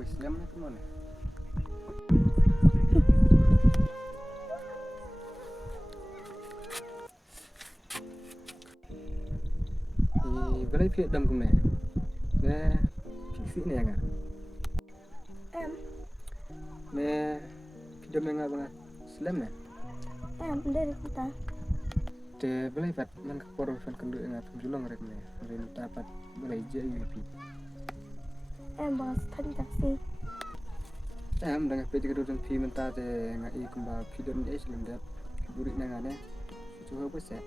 Wis jam ke mana? Balai pihak dam kemana? Nah, fiksi ni yang Nah, video yang apa? Selam ya? Dari kita. De balai pat man kaporo fan kendu yang apa julong rek ne. Balai dapat balai jadi pi. Bahas tadi taksi. Dengan peti kedua dan pi menta de ngai kumba video ni selam dah. Burik nangane. Cuba apa sih?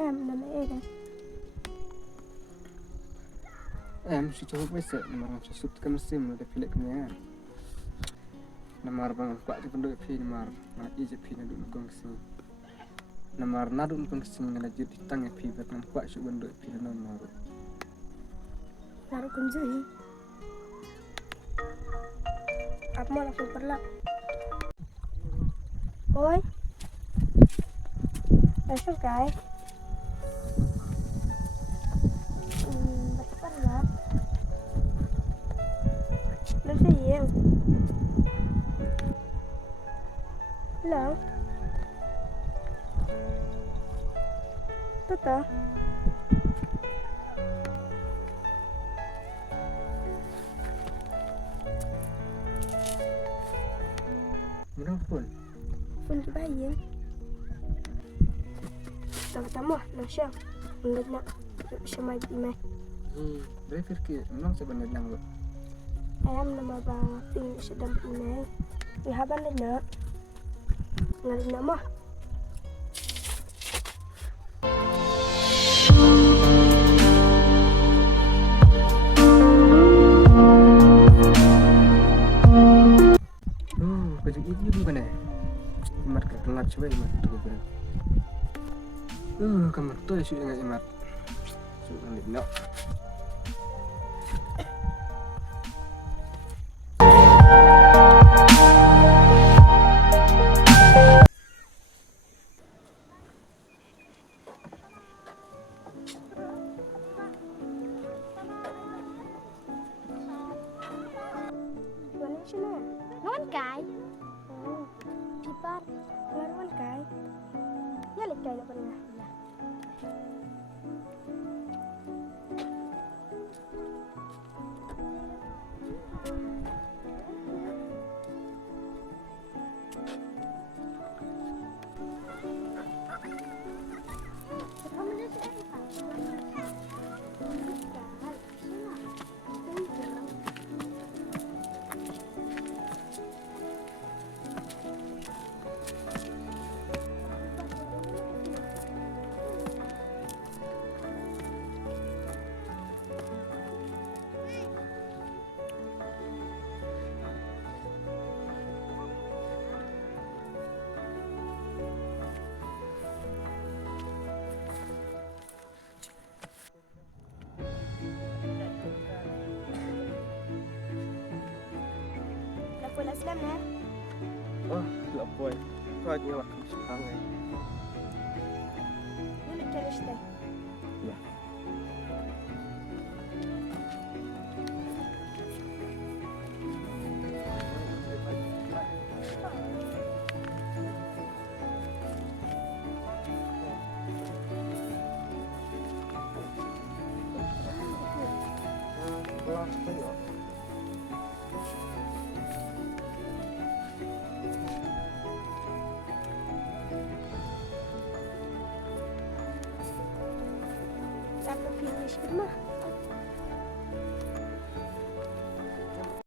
Nama kan. Si coba bisa nomor sesut ke mesin ada pilih kemana nomor bang pak di penduduk pi nomor nak ije pi nadu kongsi nomor nadu kongsi ngelajir di tangga pi bet nam pak su penduduk pi nomor Naruh kunjui. Apa mau langsung perlak? Oi. Langsung kai. Hello. Tata. Mana pun? Pun kebayang. Pertama, nasya. Enggak nak sama imeh. Berfikir memang sebenarnya nang lo. Nama bang ting sedang imeh. Ihaban nak. Ngalin nama. Baju itu bukan ya? Imat kekelat coba imat tu bukan. Kamar tu isu dengan imat. Sudah nak. Nuan kai. Pipat. Nuan kai. Ya lek kai nak pernah. Pula Islam na. Oh, tak boleh. Kau aja lah sekarang. Ini kerish deh. Ya. Sampai finish rumah.